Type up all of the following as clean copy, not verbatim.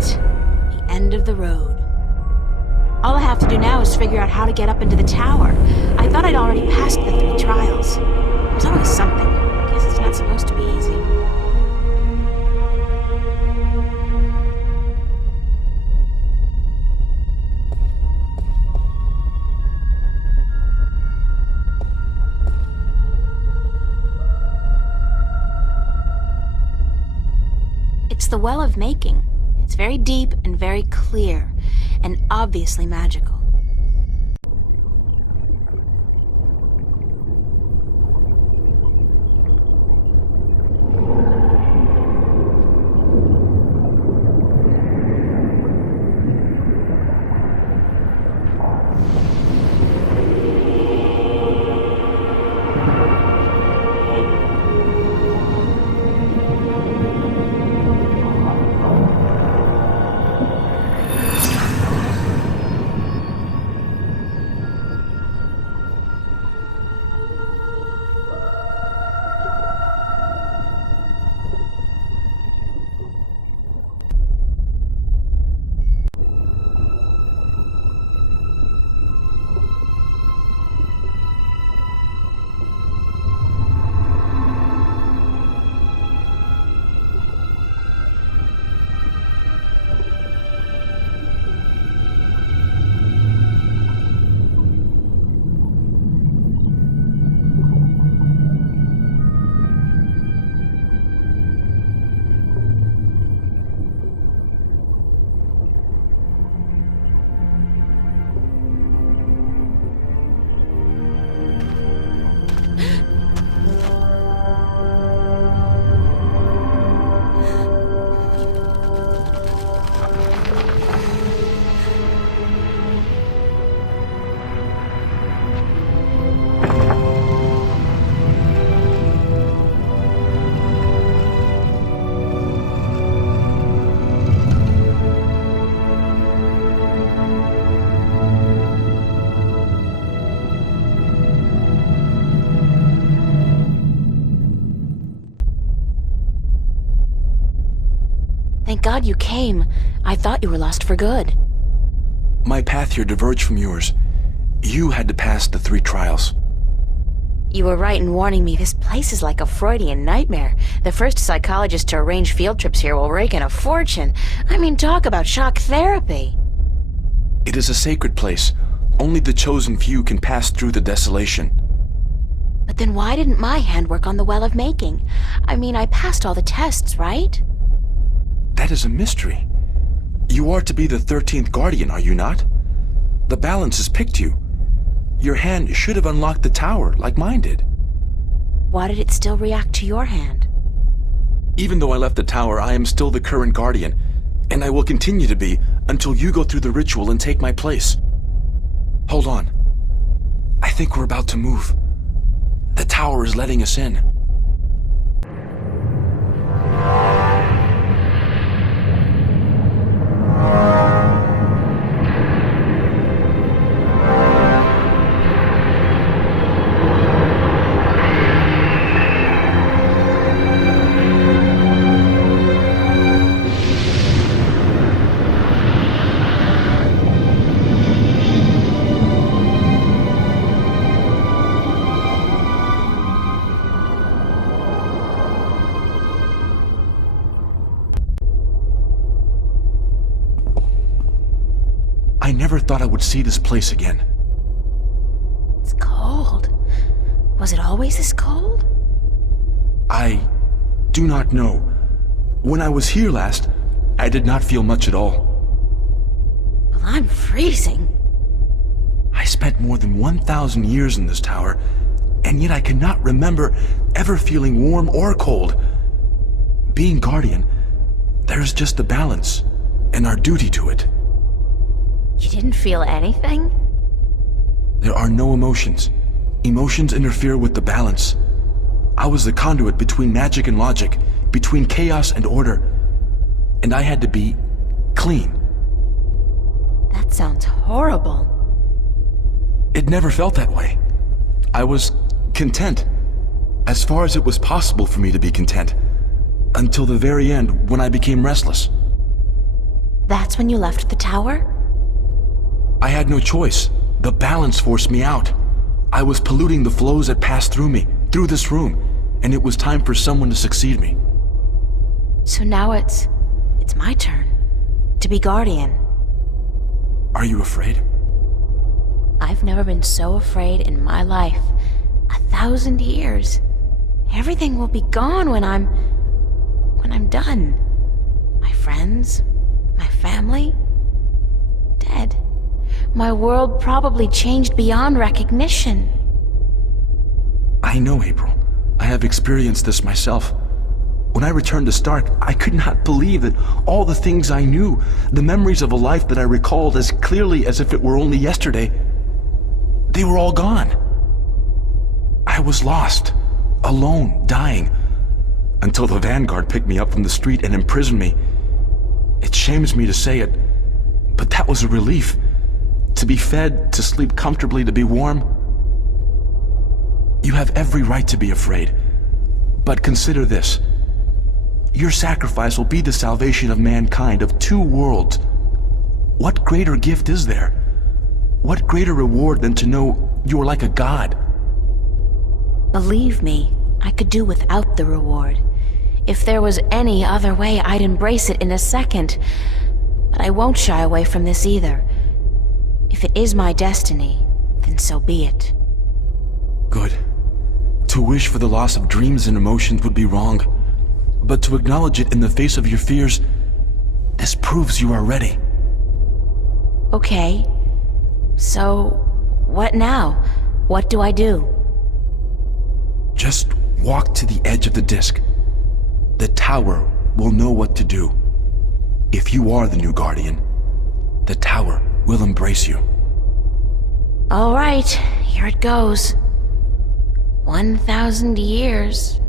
it. The end of the road. All I have to do now is figure out how to get up into the tower. I thought I'd already passed the 3 trials. There's always something. Guess it's not supposed to be easy. It's the Well of Making. It's very deep and very clear, and obviously magical. Thank God you came. I thought you were lost for good. My path here diverged from yours. You had to pass the 3 trials. You were right in warning me. This place is like a Freudian nightmare. The first psychologist to arrange field trips here will rake in a fortune. I mean, talk about shock therapy. It is a sacred place. Only the chosen few can pass through the desolation. But then why didn't my hand work on the Well of Making? I mean, I passed all the tests, right? That is a mystery. You are to be the 13th Guardian, are you not? The balance has picked you. Your hand should have unlocked the tower, like mine did. Why did it still react to your hand? Even though I left the tower, I am still the current Guardian, and I will continue to be until you go through the ritual and take my place. Hold on. I think we're about to move. The tower is letting us in. I never thought I would see this place again. It's cold. Was it always this cold? I do not know. When I was here last, I did not feel much at all. Well, I'm freezing. I spent more than 1,000 years in this tower, and yet I cannot remember ever feeling warm or cold. Being Guardian, there's just the balance, and our duty to it. You didn't feel anything? There are no emotions. Emotions interfere with the balance. I was the conduit between magic and logic, between chaos and order, and I had to be clean. That sounds horrible. It never felt that way. I was content, as far as it was possible for me to be content, until the very end when I became restless. That's when you left the tower? I had no choice. The balance forced me out. I was polluting the flows that passed through me, through this room, and it was time for someone to succeed me. So now it's my turn to be Guardian. Are you afraid? I've never been so afraid in my life. 1,000 years. Everything will be gone when I'm done. My friends, my family, dead. My world probably changed beyond recognition. I know, April. I have experienced this myself. When I returned to Stark, I could not believe that all the things I knew, the memories of a life that I recalled as clearly as if it were only yesterday, they were all gone. I was lost, alone, dying, until the Vanguard picked me up from the street and imprisoned me. It shames me to say it, but that was a relief. To be fed, to sleep comfortably, to be warm. You have every right to be afraid, but consider this. Your sacrifice will be the salvation of mankind, of 2 worlds. What greater gift is there? What greater reward than to know you are like a god? Believe me, I could do without the reward. If there was any other way, I'd embrace it in a second. But I won't shy away from this either. If it is my destiny, then so be it. Good. To wish for the loss of dreams and emotions would be wrong. But to acknowledge it in the face of your fears, this proves you are ready. Okay. So, what now? What do I do? Just walk to the edge of the disk. The tower will know what to do. If you are the new Guardian, the tower will embrace you. All right, here it goes. 1,000 years.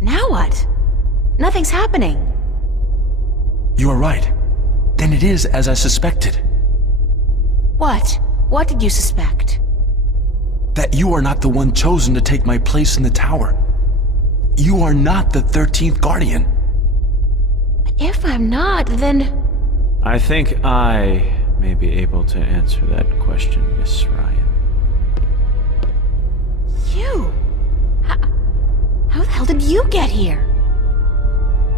Now what? Nothing's happening. You are right. Then it is as I suspected. What? What did you suspect? That you are not the one chosen to take my place in the tower. You are not the 13th Guardian. If I'm not, then... I think I may be able to answer that question, Miss Ryan. You? How the hell did you get here?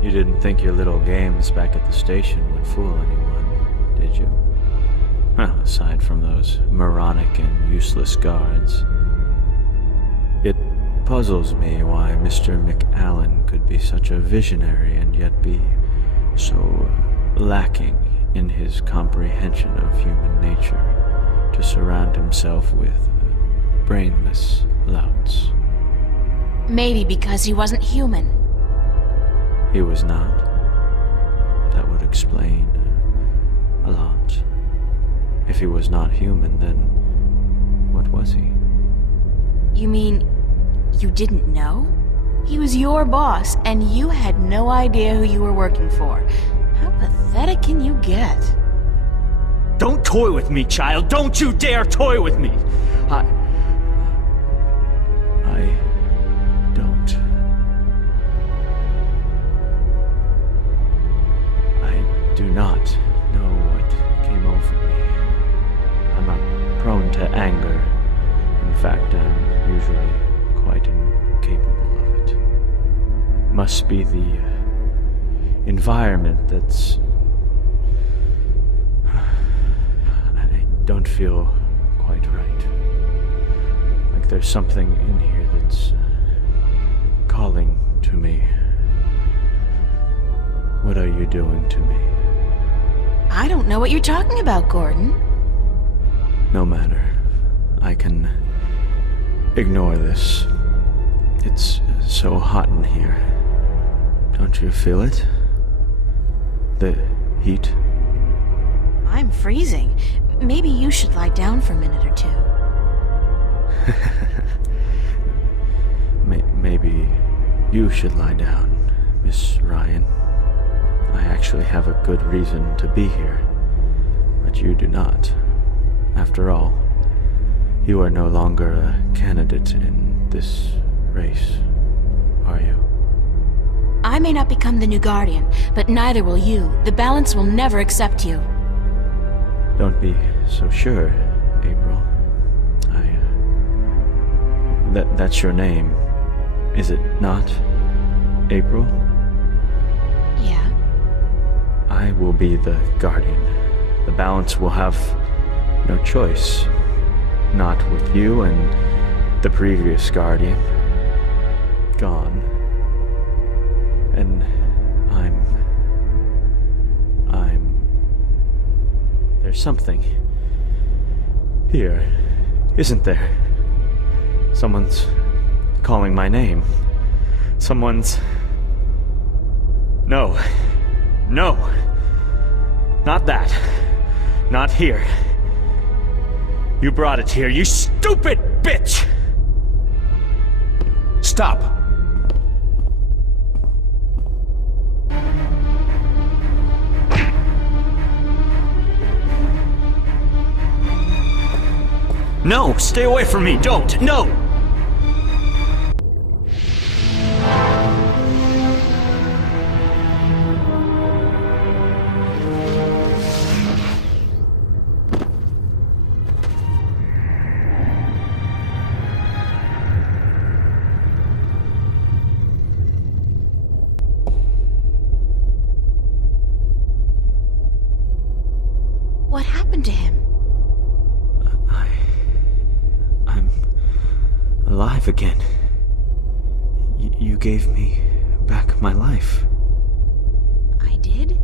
You didn't think your little games back at the station would fool anyone, did you? Well, aside from those moronic and useless guards. It puzzles me why Mr. McAllen could be such a visionary and yet be so lacking in his comprehension of human nature to surround himself with brainless louts. Maybe because he wasn't human. He was not. That would explain a lot. If he was not human, then what was he? You mean you didn't know? He was your boss, and you had no idea who you were working for. How pathetic can you get? Don't toy with me, child! Don't you dare toy with me! I don't. I do not know what came over me. I'm not prone to anger. In fact, I'm usually quite incapable of it. Must be the environment that's... I don't feel quite right. Like there's something in here that's calling to me. What are you doing to me? I don't know what you're talking about, Gordon. No matter. I can ignore this. It's so hot in here. Don't you feel it? The heat? I'm freezing. Maybe you should lie down for a minute or two. Maybe you should lie down, Miss Ryan. I actually have a good reason to be here, but you do not. After all, you are no longer a candidate in this race, are you? I may not become the new Guardian, but neither will you. The Balance will never accept you. Don't be so sure, April. That's your name, is it not? April? Yeah? I will be the Guardian. The Balance will have no choice. Not with you and the previous Guardian gone. And there's something here, isn't there? Someone's calling my name. Someone's... No. No. Not that. Not here. You brought it here, you stupid bitch! Stop! No, stay away from me, don't, no! What happened to him? I'm alive again. You gave me back my life. I did?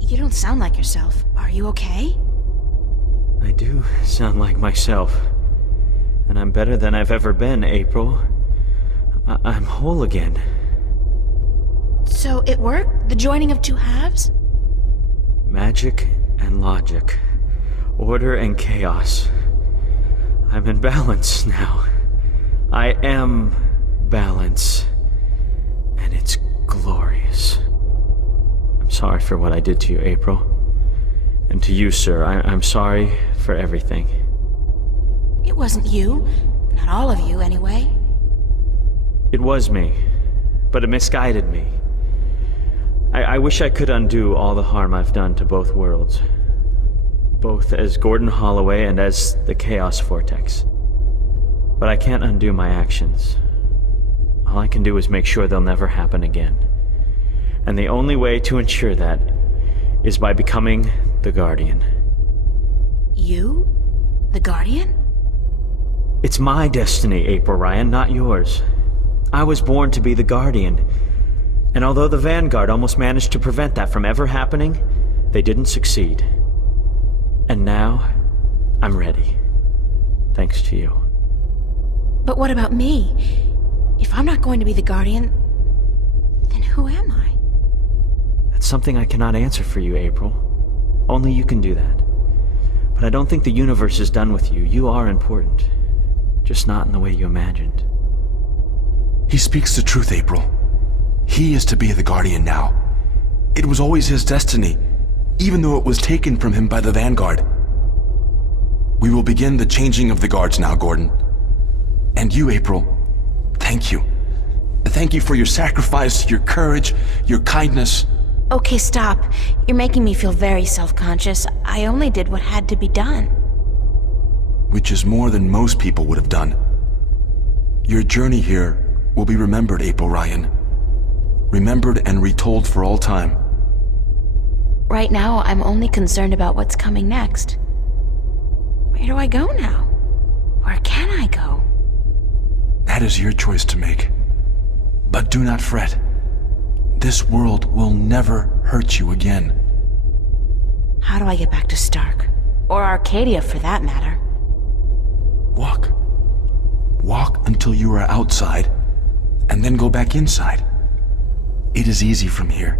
You don't sound like yourself. Are you okay? I do sound like myself. And I'm better than I've ever been, April. I'm whole again. So it worked? The joining of two halves? Magic and logic. Order and chaos. I'm in balance now. I am balance. And it's glorious. I'm sorry for what I did to you, April. And to you, sir, I'm sorry for everything. It wasn't you. Not all of you, anyway. It was me, but it misguided me. I wish I could undo all the harm I've done to both worlds. Both as Gordon Holloway and as the Chaos Vortex. But I can't undo my actions. All I can do is make sure they'll never happen again. And the only way to ensure that is by becoming the Guardian. You? The Guardian? It's my destiny, April Ryan, not yours. I was born to be the Guardian. And although the Vanguard almost managed to prevent that from ever happening, they didn't succeed. And now, I'm ready. Thanks to you. But what about me? If I'm not going to be the Guardian, then who am I? That's something I cannot answer for you, April. Only you can do that. But I don't think the universe is done with you. You are important. Just not in the way you imagined. He speaks the truth, April. He is to be the Guardian now. It was always his destiny, even though it was taken from him by the Vanguard. We will begin the changing of the guards now, Gordon. And you, April, thank you. Thank you for your sacrifice, your courage, your kindness. Okay, stop. You're making me feel very self-conscious. I only did what had to be done. Which is more than most people would have done. Your journey here will be remembered, April Ryan. Remembered and retold for all time. Right now, I'm only concerned about what's coming next. Where do I go now? Where can I go? That is your choice to make. But do not fret. This world will never hurt you again. How do I get back to Stark? Or Arcadia, for that matter? Walk. Walk until you are outside, and then go back inside. It is easy from here.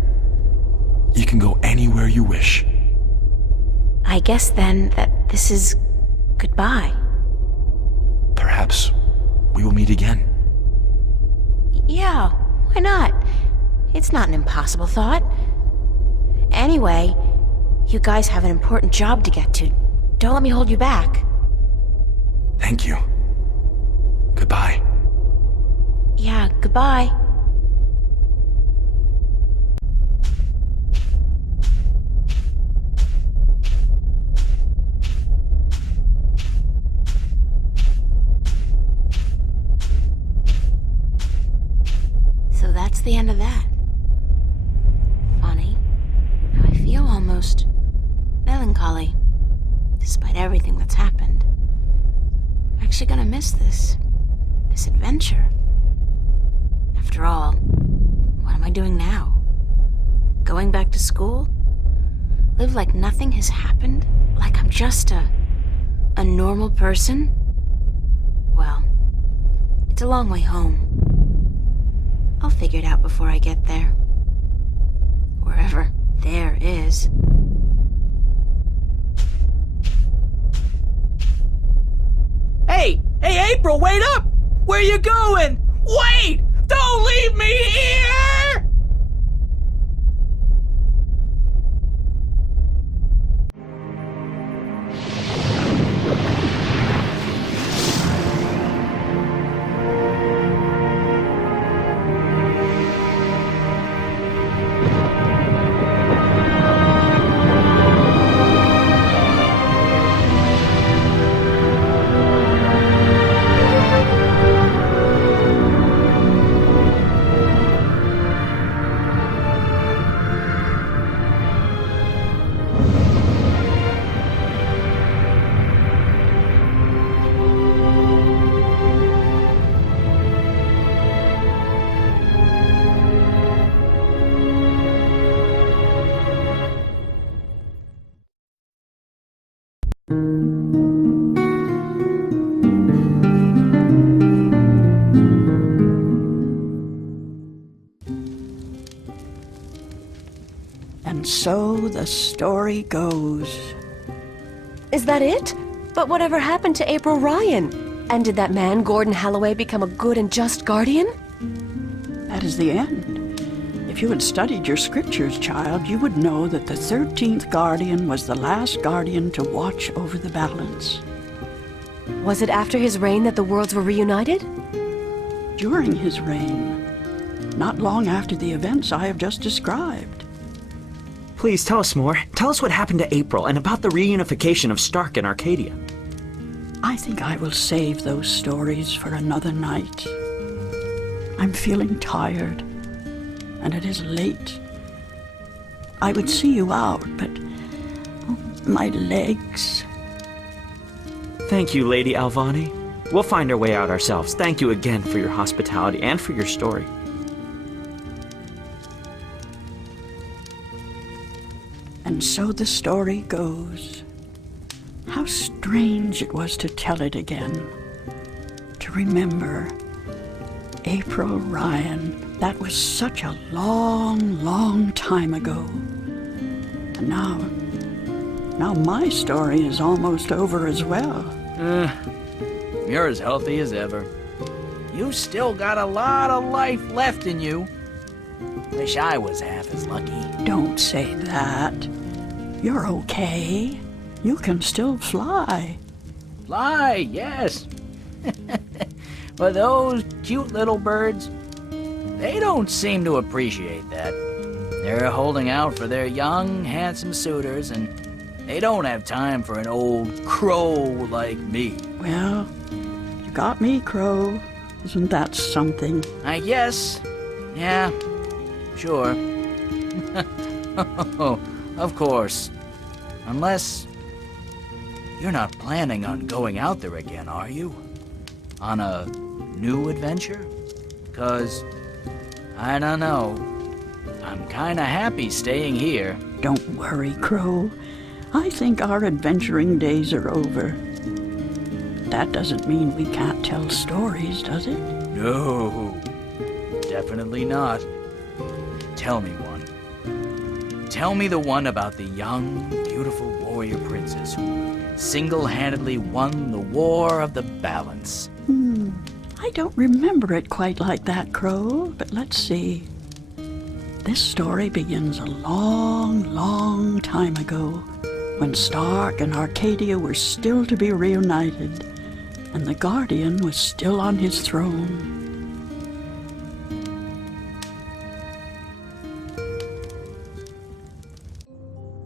You can go anywhere you wish. I guess then that this is goodbye. Perhaps we will meet again. Yeah, why not? It's not an impossible thought. Anyway, you guys have an important job to get to, Don't let me hold you back. Thank you. Goodbye. Yeah, goodbye. So that's the end of that. Funny. I feel almost melancholy, despite everything that's happened. I'm actually gonna miss this adventure. After all, what am I doing now? Going back to school? Live like nothing has happened? Like I'm just a normal person? Well, it's a long way home. I'll figure it out before I get there. Wherever there is. Hey, April, wait up! Where you going? Wait! Don't leave me here! And so the story goes. Is that it? But whatever happened to April Ryan? And did that man, Gordon Holloway, become a good and just guardian? That is the end. If you had studied your scriptures, child, you would know that the 13th guardian was the last guardian to watch over the balance. Was it after his reign that the worlds were reunited? During his reign, not long after the events I have just described. Please tell us more. Tell us what happened to April and about the reunification of Stark and Arcadia. I think I will save those stories for another night. I'm feeling tired, and it is late. I would see you out, but my legs. Thank you, Lady Alvani. We'll find our way out ourselves. Thank you again for your hospitality and for your story. And so the story goes. How strange it was to tell it again. To remember April Ryan. That was such a long, long time ago. And now my story is almost over as well. You're as healthy as ever. You still got a lot of life left in you. Wish I was half as lucky. Don't say that. You're okay. You can still fly. Fly, yes. But those cute little birds, they don't seem to appreciate that. They're holding out for their young, handsome suitors, and they don't have time for an old crow like me. Well, you got me, Crow. Isn't that something? I guess. Yeah, sure. Of course. Unless you're not planning on going out there again, are you? On a new adventure? 'Cause, I don't know. I'm kinda happy staying here. Don't worry, Crow. I think our adventuring days are over. That doesn't mean we can't tell stories, does it? No, definitely not. Tell me one. Tell me the one about the young, beautiful warrior princess who single-handedly won the War of the Balance. I don't remember it quite like that, Crow, but let's see. This story begins a long, long time ago, when Stark and Arcadia were still to be reunited, and the Guardian was still on his throne.